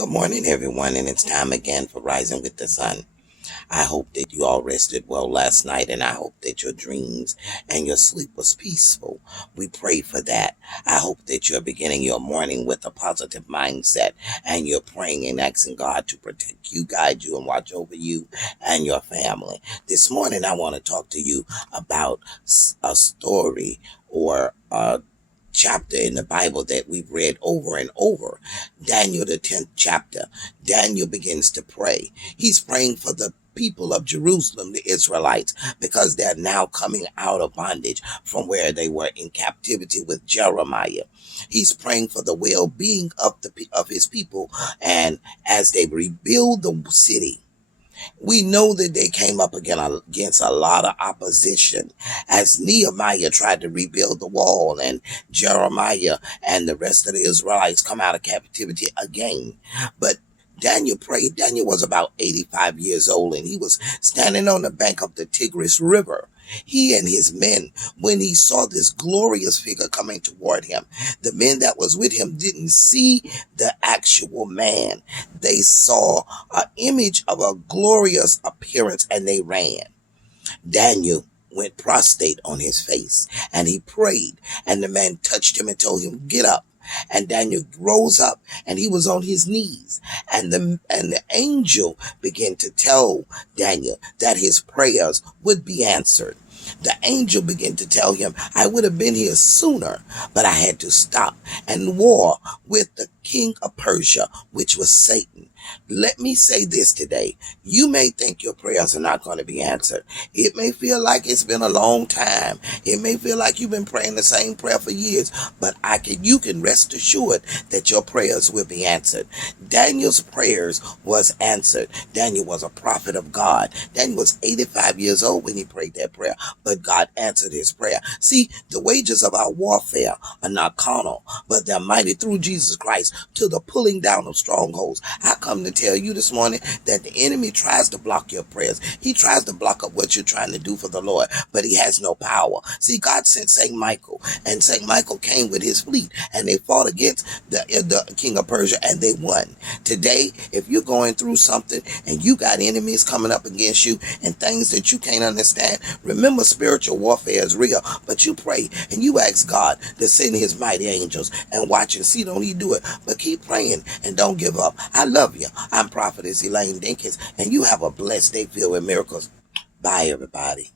Good morning, everyone, and it's time again for Rising with the Sun. I hope that you all rested well last night, and I hope that your dreams and your sleep was peaceful. We pray for that. I hope that you're beginning your morning with a positive mindset, and you're praying and asking God to protect you, guide you, and watch over you and your family. This morning, I want to talk to you about a story or a chapter in the Bible that we've read over and over. Daniel, the 10th chapter. Daniel begins to pray. He's praying for the people of Jerusalem, the Israelites, because they're now coming out of bondage from where they were in captivity with Jeremiah. He's praying for the well-being of his people, and as they rebuild the city, we know that they came up against a lot of opposition as Nehemiah tried to rebuild the wall, and Jeremiah and the rest of the Israelites come out of captivity again. But Daniel prayed. Daniel was about 85 years old, and he was standing on the bank of the Tigris River. He and his men, when he saw this glorious figure coming toward him, the men that was with him didn't see the actual man. They saw an image of a glorious appearance, and they ran. Daniel went prostrate on his face, and he prayed, and the man touched him and told him, "Get up." And Daniel rose up, and he was on his knees, and the angel began to tell Daniel that his prayers would be answered. The angel began to tell him, "I would have been here sooner, but I had to stop and war with the king of Persia, which was Satan." Let me say this today. You may think your prayers are not going to be answered. It may feel like it's been a long time. It may feel like you've been praying the same prayer for years, but you can rest assured that your prayers will be answered. Daniel's prayers was answered. Daniel was a prophet of God. Daniel was 85 years old when he prayed that prayer, but God answered his prayer. See, the wages of our warfare are not carnal, but they're mighty through Jesus Christ to the pulling down of strongholds. I come to tell you this morning that the enemy tries to block your prayers. He tries to block up what you're trying to do for the Lord, but he has no power. See, God sent St. Michael, and St. Michael came with his fleet, and they fought against the king of Persia, and they won. Today, if you're going through something and you got enemies coming up against you and things that you can't understand, remember spiritual warfare is real, but you pray and you ask God to send his mighty angels and watch and see, don't he do it? But keep praying and don't give up. I love you. I'm Prophetess Elaine Dinkins, and you have a blessed day filled with miracles. Bye, everybody.